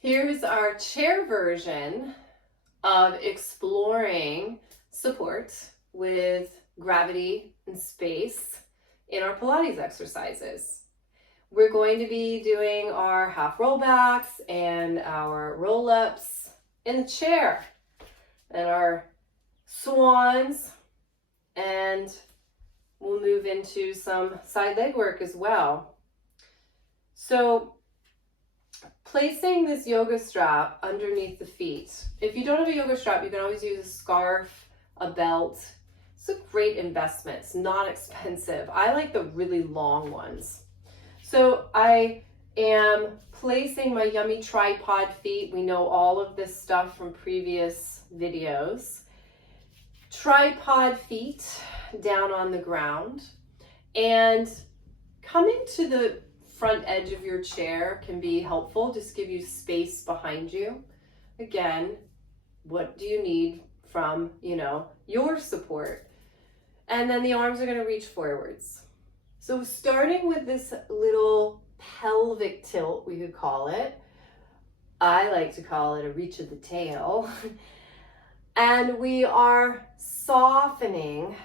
Here's our chair version of exploring support with gravity and space in our Pilates exercises. We're going to be doing our half rollbacks and our roll-ups in the chair and our swans, and we'll move into some side leg work as well. So placing this yoga strap underneath the feet. If you don't have a yoga strap, you can always use a scarf, a belt. It's a great investment. It's not expensive. I like the really long ones. So I am placing my yummy tripod feet. We know all of this stuff from previous videos. Tripod feet down on the ground, and coming to the front edge of your chair can be helpful. Just give you space behind you. Again, what do you need from, your support? And then the arms are going to reach forwards. So starting with this little pelvic tilt, we could call it. I like to call it a reach of the tail. And we are softening,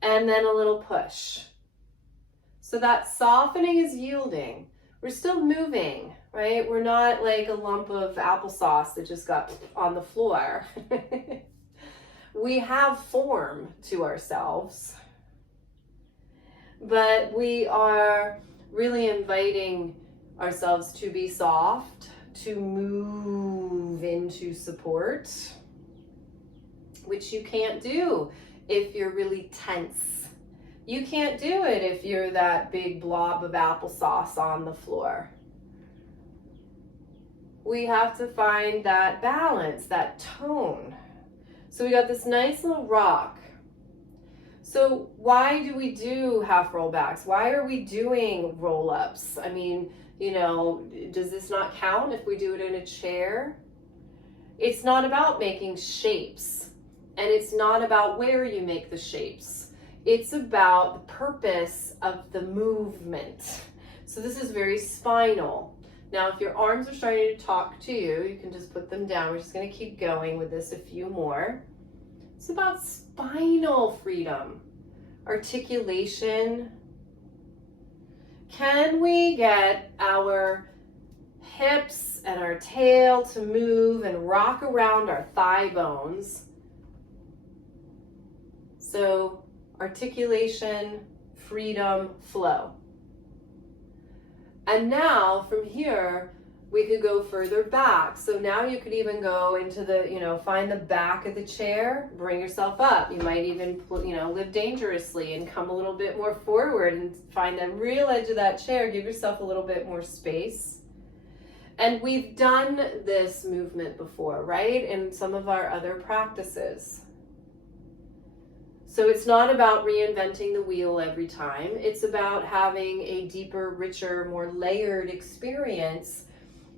and then a little push. So that softening is yielding. We're still moving, right? We're not like a lump of applesauce that just got on the floor. We have form to ourselves, but we are really inviting ourselves to be soft, to move into support, which you can't do if you're really tense. You can't do it if you're that big blob of applesauce on the floor. We have to find that balance, that tone. So we got this nice little rock. So why do we do half rollbacks? Why are we doing roll-ups? I mean, does this not count if we do it in a chair? It's not about making shapes, and it's not about where you make the shapes. It's about the purpose of the movement. So this is very spinal. Now, if your arms are starting to talk to you, you can just put them down. We're just going to keep going with this a few more. It's about spinal freedom, articulation. Can we get our hips and our tail to move and rock around our thigh bones? So articulation, freedom, flow. And now from here, we could go further back. So now you could even go into the, find the back of the chair, bring yourself up. You might even, live dangerously and come a little bit more forward and find the real edge of that chair. Give yourself a little bit more space. And we've done this movement before, right? In some of our other practices. So it's not about reinventing the wheel every time. It's about having a deeper, richer, more layered experience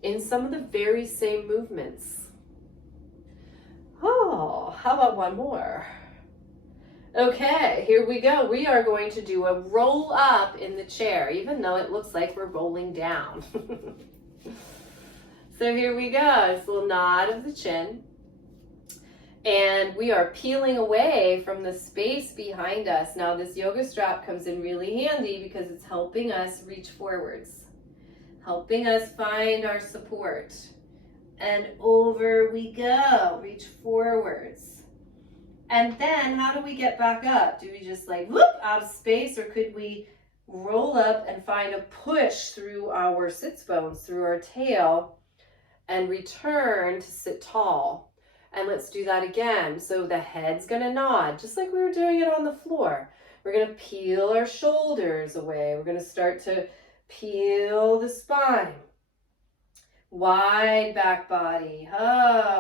in some of the very same movements. Oh, how about one more? Okay, here we go. We are going to do a roll up in the chair, even though it looks like we're rolling down. So here we go. This little nod of the chin. And we are peeling away from the space behind us. Now this yoga strap comes in really handy because it's helping us reach forwards, helping us find our support. And over we go, reach forwards. And then how do we get back up? Do we just whoop out of space, or could we roll up and find a push through our sits bones, through our tail, and return to sit tall? And let's do that again. So the head's gonna nod, just like we were doing it on the floor. We're gonna peel our shoulders away. We're gonna start to peel the spine. Wide back body.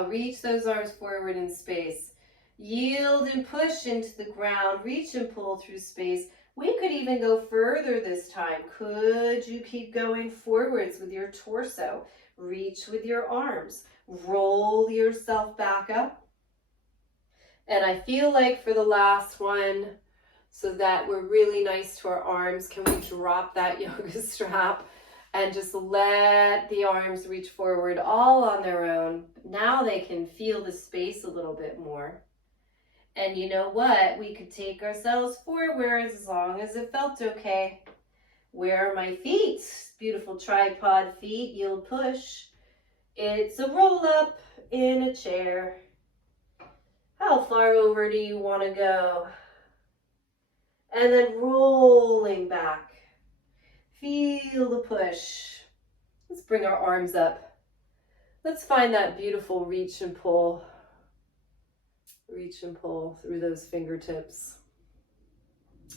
Reach those arms forward in space. Yield and push into the ground. Reach and pull through space. We could even go further this time. Could you keep going forwards with your torso? Reach with your arms. Roll yourself back up. And I feel like for the last one, so that we're really nice to our arms, can we drop that yoga strap And just let the arms reach forward all on their own. Now they can feel the space a little bit more. And you know what? We could take ourselves forwards as long as it felt okay. Where are my feet? Beautiful tripod feet, yield push. It's a roll up in a chair. How far over do you want to go? And then rolling back. Feel the push. Let's bring our arms up. Let's find that beautiful reach and pull. Reach and pull through those fingertips.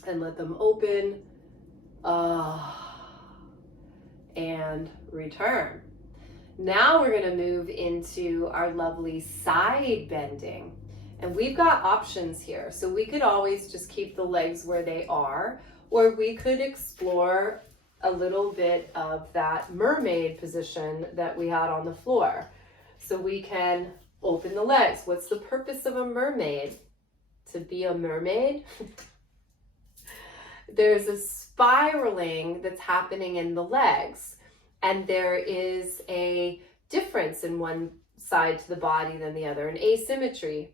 And let them open. And return. Now we're going to move into our lovely side bending. And we've got options here. So we could always just keep the legs where they are, or we could explore a little bit of that mermaid position that we had on the floor. So we can open the legs. What's the purpose of a mermaid? To be a mermaid? There's a spiraling that's happening in the legs, and there is a difference in one side to the body than the other, an asymmetry.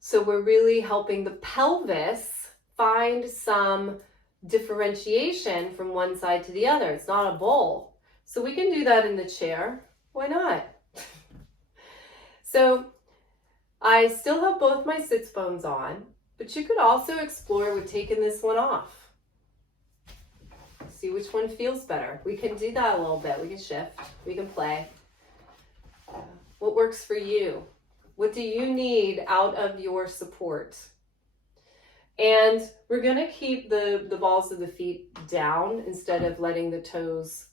So we're really helping the pelvis find some differentiation from one side to the other. It's not a bowl. So we can do that in the chair. Why not? So I still have both my sits bones on, but you could also explore with taking this one off. See which one feels better. We can do that a little bit. We can shift. We can play. What works for you? What do you need out of your support? And we're going to keep the balls of the feet down instead of letting the toes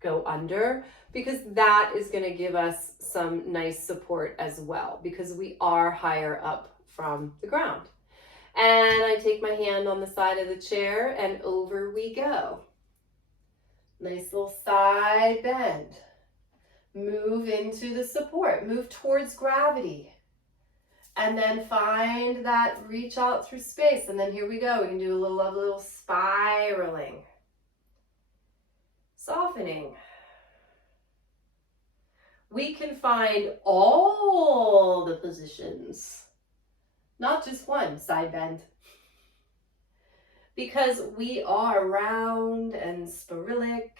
go under, because that is going to give us some nice support as well, because we are higher up from the ground. And I take my hand on the side of the chair and over we go. Nice little side bend. Move into the support. Move towards gravity. And then find that reach out through space. And then here we go. We can do a little spiraling. Softening. We can find all the positions. Not just one side bend. Because we are round and spiralic.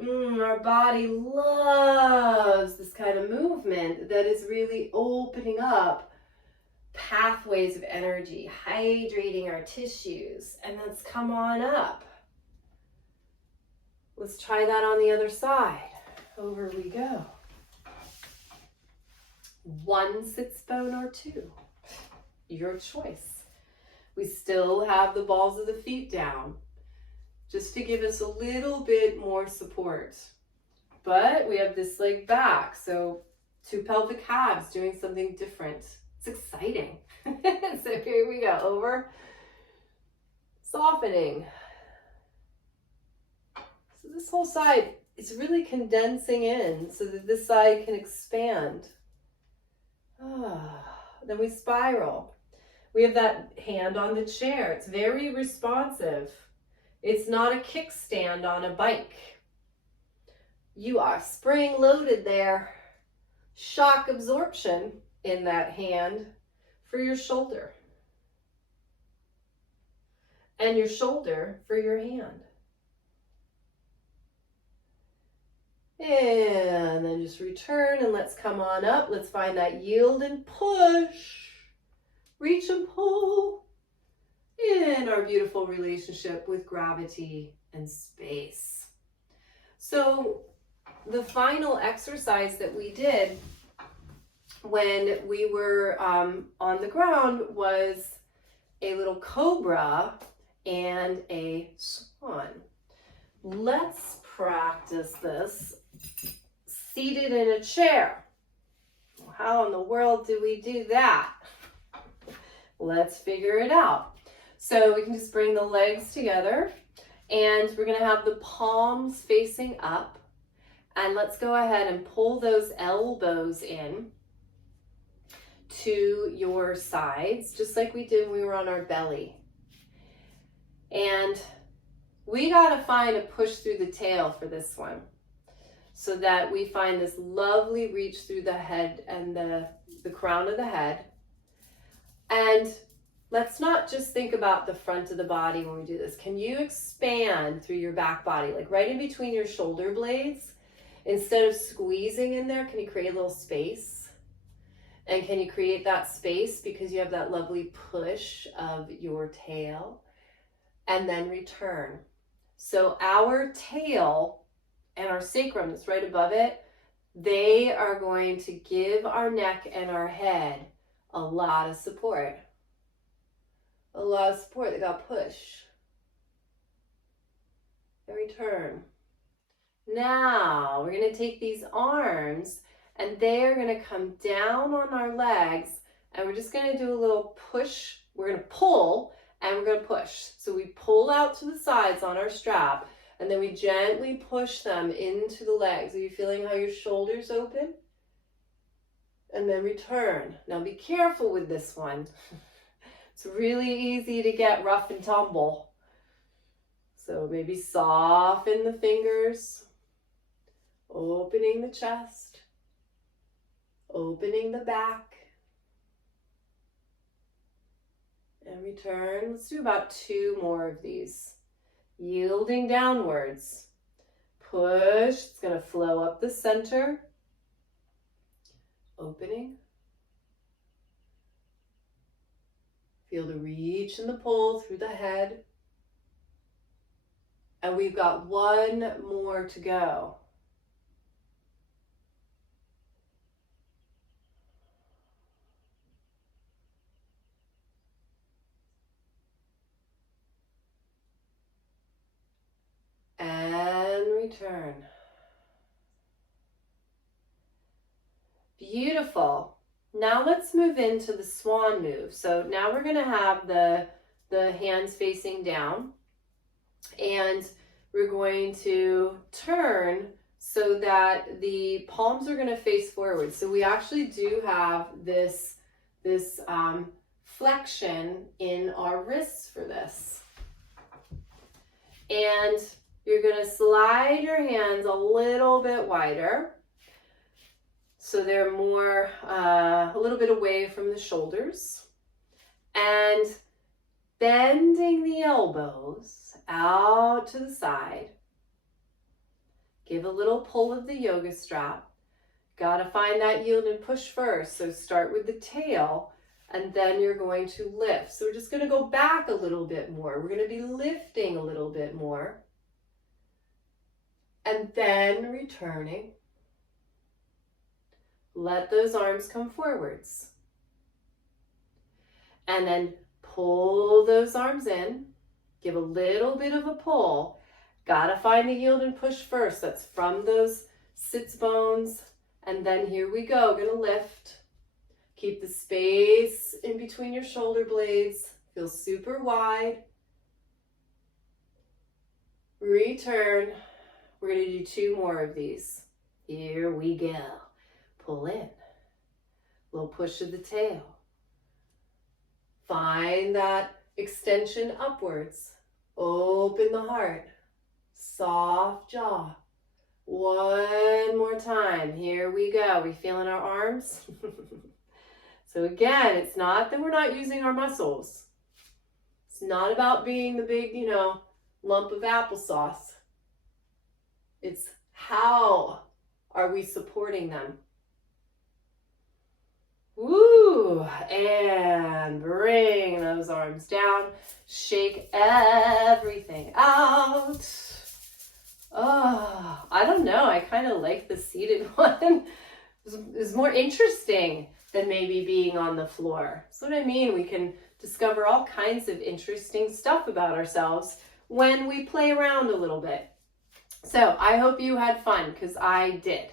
Our body loves this kind of movement that is really opening up pathways of energy, hydrating our tissues. And let's come on up. Let's try that on the other side. Over we go. One sits bone or two. Your choice. We still have the balls of the feet down, just to give us a little bit more support. But we have this leg back, so two pelvic halves doing something different. It's exciting. So here we go, over, softening. So this whole side is really condensing in so that this side can expand. Then we spiral. We have that hand on the chair. It's very responsive. It's not a kickstand on a bike. You are spring loaded there. Shock absorption in that hand for your shoulder. And your shoulder for your hand. And then just return and let's come on up. Let's find that yield and push. Reach and pull in our beautiful relationship with gravity and space. So the final exercise that we did when we were on the ground was a little cobra and a swan. Let's practice this seated in a chair. How in the world do we do that? Let's figure it out. So we can just bring the legs together and we're going to have the palms facing up, and let's go ahead and pull those elbows in to your sides, just like we did when we were on our belly. And we got to find a push through the tail for this one, so that we find this lovely reach through the head and the crown of the head. And let's not just think about the front of the body when we do this. Can you expand through your back body, like right in between your shoulder blades? Instead of squeezing in there, can you create a little space? And can you create that space because you have that lovely push of your tail? And then return. So our tail and our sacrum that's right above it, they are going to give our neck and our head a lot of support. A lot of support. They got push. And return. Now we're going to take these arms and they are going to come down on our legs, and we're just going to do a little push. We're going to pull and we're going to push. So we pull out to the sides on our strap, and then we gently push them into the legs. Are you feeling how your shoulders open? And then return. Now be careful with this one. It's really easy to get rough and tumble. So maybe soften the fingers, opening the chest, opening the back, and return. Let's do about 2 more of these. Yielding downwards. Push. It's going to flow up the center. Opening. Feel the reach and the pull through the head. And we've got 1 more to go. And return. Beautiful. Now let's move into the swan move. So now we're going to have the hands facing down, and we're going to turn so that the palms are going to face forward. So we actually do have this flexion in our wrists for this. And you're going to slide your hands a little bit wider, so they're more, a little bit away from the shoulders, and bending the elbows out to the side. Give a little pull of the yoga strap. Got to find that yield and push first. So start with the tail, and then you're going to lift. So we're just going to go back a little bit more. We're going to be lifting a little bit more, and then returning. Let those arms come forwards. And then pull those arms in. Give a little bit of a pull. Gotta find the yield and push first. That's from those sits bones. And then here we go. Gonna lift. Keep the space in between your shoulder blades. Feel super wide. Return. We're gonna do 2 more of these. Here we go. Pull in, little push of the tail. Find that extension upwards. Open the heart, soft jaw. 1 more time. Here we go. We feeling our arms? So again, it's not that we're not using our muscles. It's not about being the big, lump of applesauce. It's how are we supporting them? Woo! And bring those arms down. Shake everything out. Oh, I don't know. I kind of like the seated one. It's more interesting than maybe being on the floor. That's what I mean. We can discover all kinds of interesting stuff about ourselves when we play around a little bit. So I hope you had fun, because I did.